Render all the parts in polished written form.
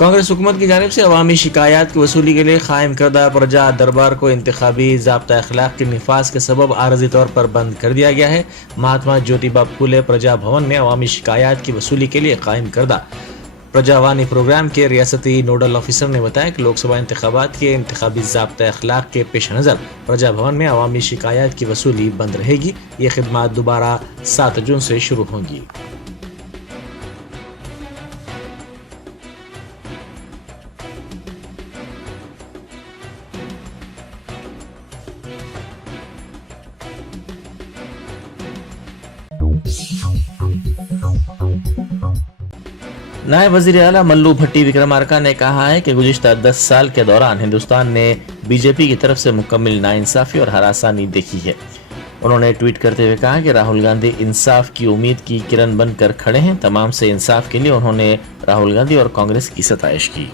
कांग्रेस हुकूमत की जानिब से अवामी शिकायत की वसूली के लिए कायम करदा प्रजा दरबार को इंतखाबी ज़ाब्ता अखलाक के निफाज के सबब आरजी तौर पर बंद कर दिया गया है। महात्मा ज्योतिबा फूले प्रजा भवन में अवामी शिकायत की वसूली के लिए कायम करदा प्रजावानी प्रोग्राम के रियासती नोडल ऑफिसर ने बताया कि लोकसभा इंतखाबात के इंतखाबी ज़ाब्ता अखलाक के पेश नज़र प्रजा भवन में अवामी शिकायत की वसूली बंद रहेगी। ये खिदमत दोबारा 7 जून से शुरू होंगी। नायब वज़ीर आला मल्लू भट्टी विक्रमार्का ने कहा है कि गुज़िश्ता 10 साल के दौरान हिंदुस्तान ने बीजेपी की तरफ से मुकम्मल नाइंसाफ़ी और हरासानी देखी है। उन्होंने ट्वीट करते हुए कहा कि राहुल गांधी इंसाफ की उम्मीद की किरण बनकर खड़े हैं। तमाम से इंसाफ के लिए उन्होंने राहुल गांधी और कांग्रेस की सताइश की।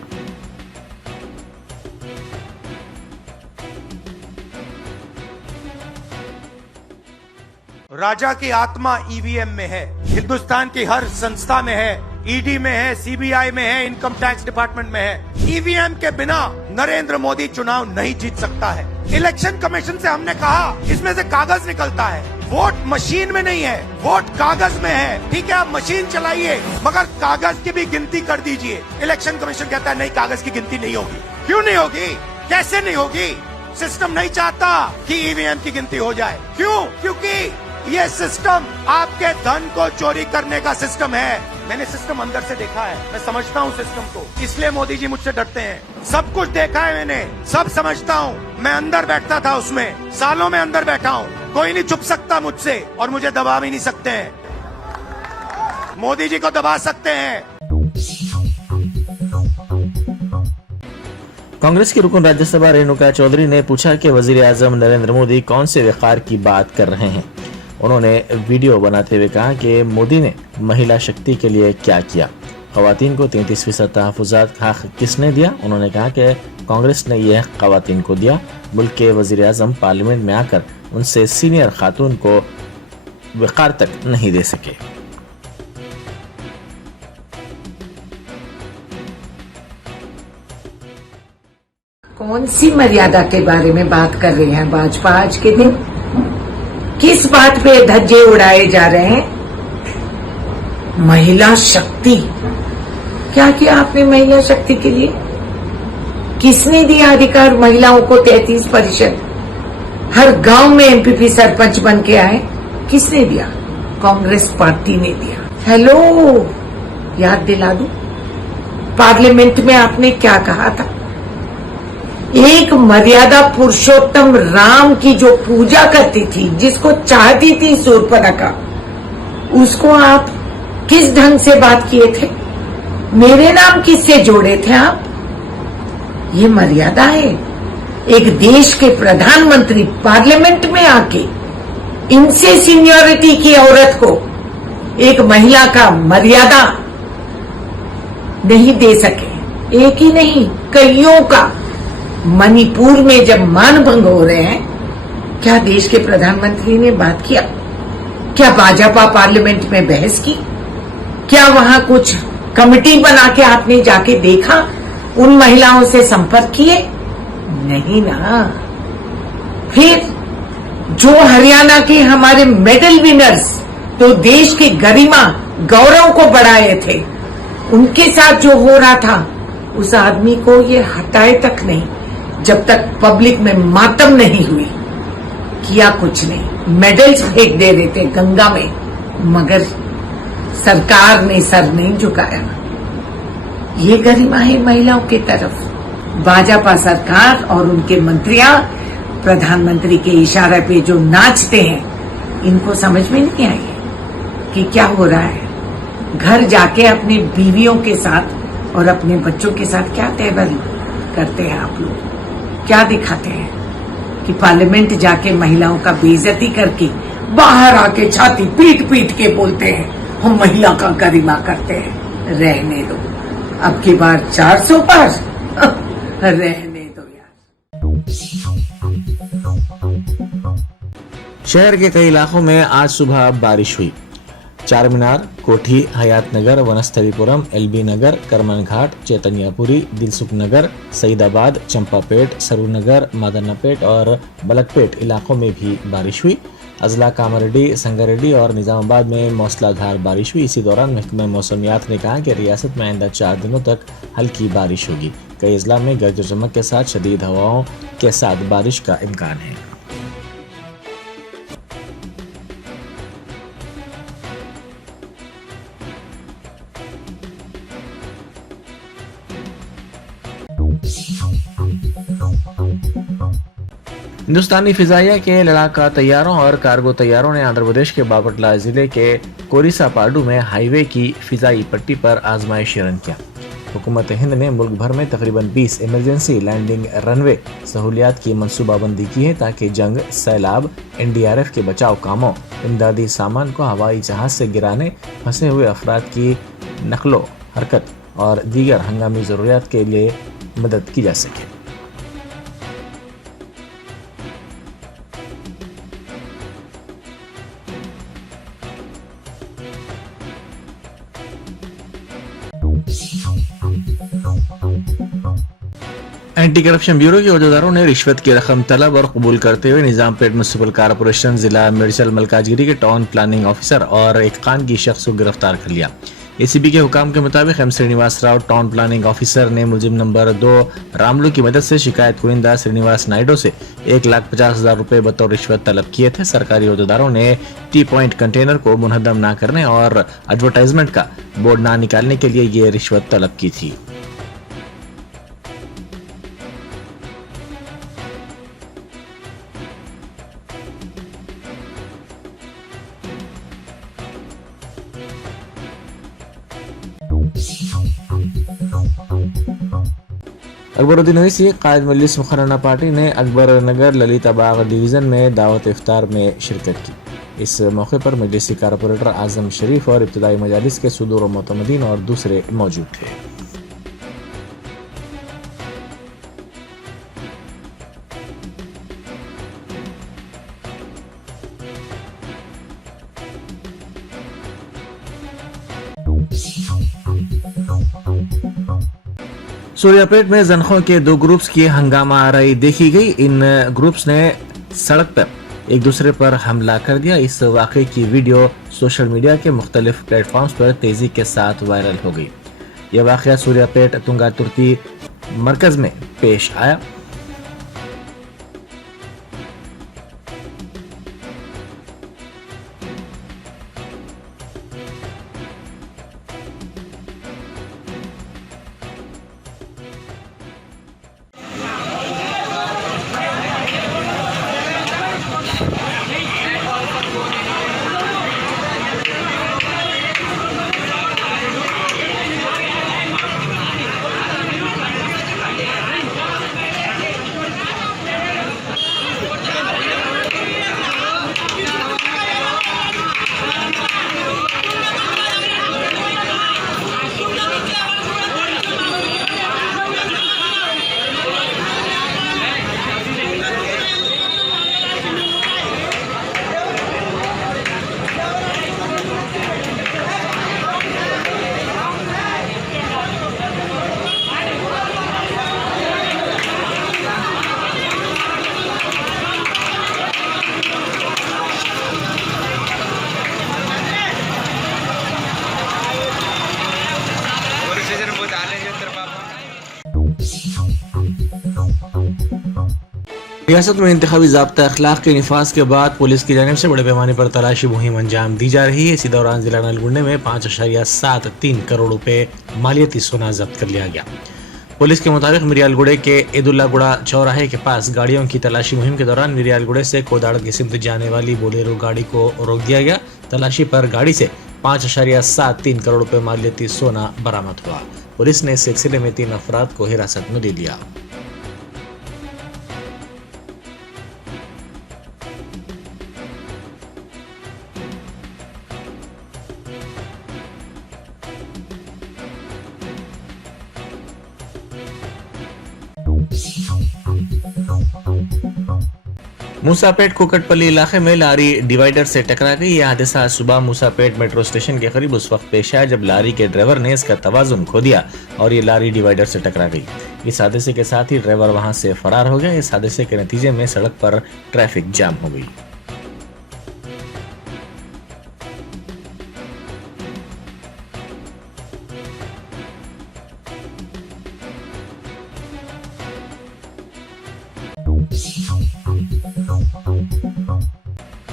राजा की आत्मा ईवीएम में है, हिंदुस्तान की हर संस्था में है, ईडी में है, सीबीआई में है, इनकम टैक्स डिपार्टमेंट में है। ईवीएम के बिना नरेंद्र मोदी चुनाव नहीं जीत सकता है। इलेक्शन कमीशन से हमने कहा इसमें से कागज निकलता है, वोट मशीन में नहीं है, वोट कागज में है। ठीक है, आप मशीन चलाइए मगर कागज की भी गिनती कर दीजिए। इलेक्शन कमीशन कहता है नहीं, कागज की गिनती नहीं होगी। क्यों नहीं होगी? कैसे नहीं होगी? सिस्टम नहीं चाहता कि ईवीएम की गिनती हो जाए। क्यों? क्योंकि ये सिस्टम आपके धन को चोरी करने का सिस्टम है। मैंने सिस्टम अंदर से देखा है, मैं समझता हूँ सिस्टम को, इसलिए मोदी जी मुझसे डरते हैं। सब कुछ देखा है मैंने, सब समझता हूँ। मैं अंदर बैठता था उसमें, सालों में अंदर बैठा हूँ। कोई नहीं छुप सकता मुझसे और मुझे दबा भी नहीं सकते हैं। मोदी जी को दबा सकते हैं। कांग्रेस की रुकन राज्यसभा रेणुका चौधरी ने पूछा कि वजीर आजम नरेंद्र मोदी कौन से वक़ार की बात कर रहे हैं। उन्होंने वीडियो बनाते हुए कहा कि मोदी ने महिला शक्ति के लिए क्या किया, ख़वातीन को 33% तहफ़्फ़ुज़ात का हक़ किसने दिया। उन्होंने कहा कि कांग्रेस ने यह ख़वातीन को दिया। मुल्क के वज़ीर आज़म पार्लियामेंट में आकर उनसे सीनियर खातून को वक़ार तक नहीं दे सके। कौन सी मर्यादा के बारे में बात कर रहे हैं भाजपा आज के दिन? किस बात पे धज्जे उड़ाए जा रहे हैं? महिला शक्ति, क्या किया आपने महिला शक्ति के लिए? किसने दिया अधिकार महिलाओं को 33%? हर गांव में एमपीपी सरपंच बन के आए, किसने दिया? कांग्रेस पार्टी ने दिया। हेलो, याद दिला दूं, पार्लियामेंट में आपने क्या कहा था? एक मर्यादा पुरुषोत्तम राम की जो पूजा करती थी, जिसको चाहती थी शूर्पणखा, उसको आप किस ढंग से बात किए थे? मेरे नाम किससे जोड़े थे आप? ये मर्यादा है? एक देश के प्रधानमंत्री पार्लियामेंट में आके इनसे सीनियरिटी की औरत को एक महिला का मर्यादा नहीं दे सके। एक ही नहीं, कईयों का। मणिपुर में जब मानभंग हो रहे हैं, क्या देश के प्रधानमंत्री ने बात किया? क्या भाजपा पार्लियामेंट में बहस की? क्या वहां कुछ कमेटी बना के आपने जाके देखा? उन महिलाओं से संपर्क किए? नहीं ना। फिर जो हरियाणा के हमारे मेडल विनर्स तो देश की गरिमा गौरव को बढ़ाए थे, उनके साथ जो हो रहा था, उस आदमी को ये हटाए तक नहीं जब तक पब्लिक में मातम नहीं हुई। किया कुछ नहीं, मेडल्स फेंक दे रहे थे गंगा में, मगर सरकार ने सर नहीं झुकाया। ये गरिमा है महिलाओं की तरफ। भाजपा सरकार और उनके मंत्रियां प्रधानमंत्री के इशारे पे जो नाचते हैं, इनको समझ में नहीं आई कि क्या हो रहा है। घर जाके अपनी बीवियों के साथ और अपने बच्चों के साथ क्या तेवर करते हैं आप लोग? क्या दिखाते हैं कि पार्लियामेंट जाके महिलाओं का बेइज्जती करके बाहर आके छाती पीट पीट के बोलते हैं हम महिला का गरिमा करते हैं। रहने दो, अब की बार 400 पार रहने दो यार। शहर के कई इलाकों में आज सुबह बारिश हुई। चार मीनार, कोठी, हयात नगर, वनस्थलीपुरम, एलबी नगर, करमन घाट, चैतन्यपुरी, दिलसुख नगर, सईदाबाद, चंपापेट, सरूनगर, मादन्नापेट और बलकपेट इलाकों में भी बारिश हुई। अजला, कामारेड्डी, संगारेड्डी और निजामाबाद में मौसलाधार बारिश हुई। इसी दौरान महकमा मौसमियात ने कहा कि रियासत में आइंदा 4 दिनों तक हल्की बारिश होगी। कई अजला में गरज चमक के साथ शदीद हवाओं के साथ बारिश का इम्कान है। हिंदुस्तानी फिजाइया के लड़ाका तैयारों और कार्गो तैयारों ने आंध्र प्रदेश के बापटला जिले के कोरिसापाडू में हाईवे की फिजाई पट्टी पर आजमाइशी रन किया। हुकूमत हिंद ने मुल्क भर में तकरीबन 20 इमरजेंसी लैंडिंग रनवे सहूलियात की मंसूबाबंदी की है ताकि जंग, सैलाब, NDRF के बचाव कामों, इमदादी सामान को हवाई जहाज से गिराने, फंसे हुए अफराद की नकलो हरकत और दीगर हंगामी जरूरियात के लिए मदद की जा सके। एंटी करप्शन ब्यूरो के अहदेदारों ने रिश्वत की रकम तलब और कबूल करते हुए निजामपेट म्युनिसिपल कॉरपोरेशन जिला मेडिकल मलकाजगिरी के टाउन प्लानिंग ऑफिसर और एक खानगी शख्स को गिरफ्तार कर लिया। ACP के हुकाम के मुताबिक M Srinivas Rao town planning officer ने मुलजिम नंबर 2 रामलू की मदद से शिकायत कुरिंदा श्रीनिवास नायडू से 1,50,000 रुपए बतौर रिश्वत तलब किए थे। सरकारी अहदेदारों ने टी पॉइंट कंटेनर को मुनहदम न करने और एडवर्टाइजमेंट का बोर्ड न निकालने के लिए ये रिश्वत तलब की थी। अकबरुद्दीन ओवैसी कायद मजलिस मुखर्रना पार्टी ने अकबर नगर ललिता बाग डिवीज़न में दावत इफ्तार में शिरकत की। इस मौके पर मजलिसी कारपोरेटर आजम शरीफ और इब्तदाई मजालिस के सुदूर व मुतमदीन और दूसरे मौजूद थे। सूर्यापेट में जनखों के 2 ग्रुप्स की हंगामा आराई देखी गई। इन ग्रुप्स ने सड़क पर एक दूसरे पर हमला कर दिया। इस वाक़े की वीडियो सोशल मीडिया के मुख्तलिफ प्लेटफॉर्म्स पर तेजी के साथ वायरल हो गई। यह वाक़या सूर्यापेट तुंगातुर्ती मरकज में पेश आया। रियासत में इंतखाबी ज़ाब्ता अखलाक के निफाज के बाद पुलिस की जानिब से बड़े पैमाने पर तलाशी मुहिम अंजाम दी जा रही है। इसी दौरान जिला नलगुंडे में 5.73 करोड़ रुपए मालियती सोना जब्त कर लिया गया। पुलिस के मुताबिक मिरियालगुड़े के ईदुल्लागुड़ा चौराहे के पास गाड़ियों की तलाशी मुहिम के दौरान मिरियालगुड़े से कोदाड़ की सिमत जाने वाली बोलेरो गाड़ी को रोक दिया गया। तलाशी पर गाड़ी से 5.73 करोड़ रुपए मालियती सोना बरामद हुआ। पुलिस ने इस सिलसिले में 3 अफराद को हिरासत में ले लिया। मूसापेट कुकटपल्ली इलाके में लारी डिवाइडर से टकरा गई। यह हादसा आज सुबह मूसापेट मेट्रो स्टेशन के करीब उस वक्त पेश आया जब लारी के ड्राइवर ने इसका तवाजुन खो दिया और ये लारी डिवाइडर से टकरा गई। इस हादसे के साथ ही ड्राइवर वहां से फरार हो गया। इस हादसे के नतीजे में सड़क पर ट्रैफिक जाम हो गई।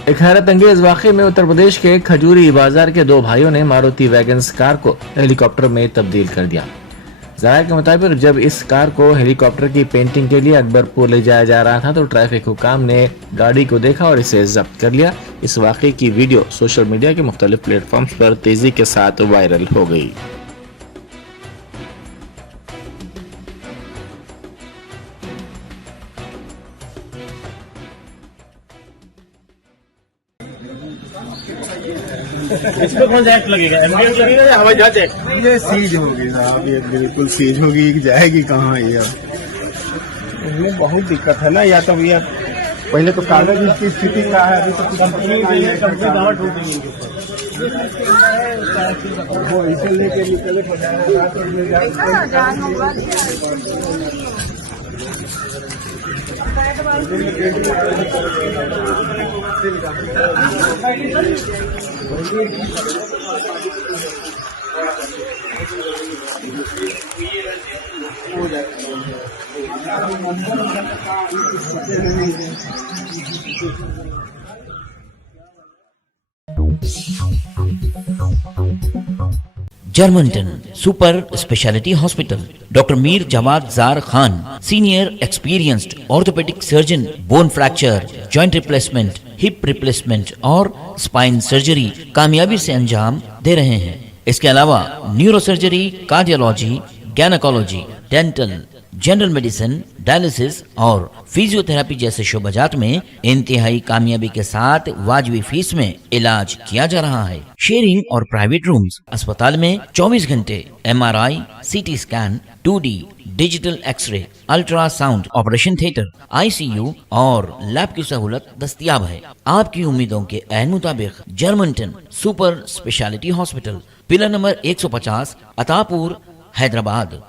एक हैरत अंगेज वाकये में उत्तर प्रदेश के खजूरी बाजार के दो भाइयों ने मारुति वैगन्स कार को हेलीकॉप्टर में तब्दील कर दिया। ज़राए के मुताबिक जब इस कार को हेलीकॉप्टर की पेंटिंग के लिए अकबरपुर ले जाया जा रहा था तो ट्रैफिक हुकाम ने गाड़ी को देखा और इसे जब्त कर लिया। इस वाकये की वीडियो सोशल मीडिया के मुख्तलिफ प्लेटफॉर्म्स पर तेजी के साथ वायरल हो गई। इसमें कौन सा एक्ट लगेगा? एमडीएम लगेगा या हवाई जहाज एक्ट? ये सीज होगी साहब, ये बिल्कुल सीज होगी। जाएगी कहाँ ये? इसमें बहुत दिक्कत है ना। या तो भैया पहले तो कागज इसकी स्थिति क्या है, अभी तो कंपनी दावा ठोक देंगे वो इसे लेके निकले Germantown super speciality hospital, doctor Mir Jawad जार Khan, senior experienced orthopaedic surgeon, bone fracture, joint replacement, hip replacement और स्पाइन सर्जरी कामयाबी से अंजाम दे रहे हैं। इसके अलावा neuro surgery, cardiology, gynaecology, dental, general medicine, dialysis और फिजियोथेरेपी जैसे शोबाजात में इंतहाई कामयाबी के साथ वाजबी फीस में इलाज किया जा रहा है। शेयरिंग और प्राइवेट रूम्स। अस्पताल में 24 घंटे MRI, CT scan, 2D digital x-ray, ultrasound, operation theatre, ICU और लैब की सहूलत दस्तयाब है। आपकी उम्मीदों के ऐन मुताबिक Germanton super speciality hospital, pillar number 150, Attapur, Hyderabad.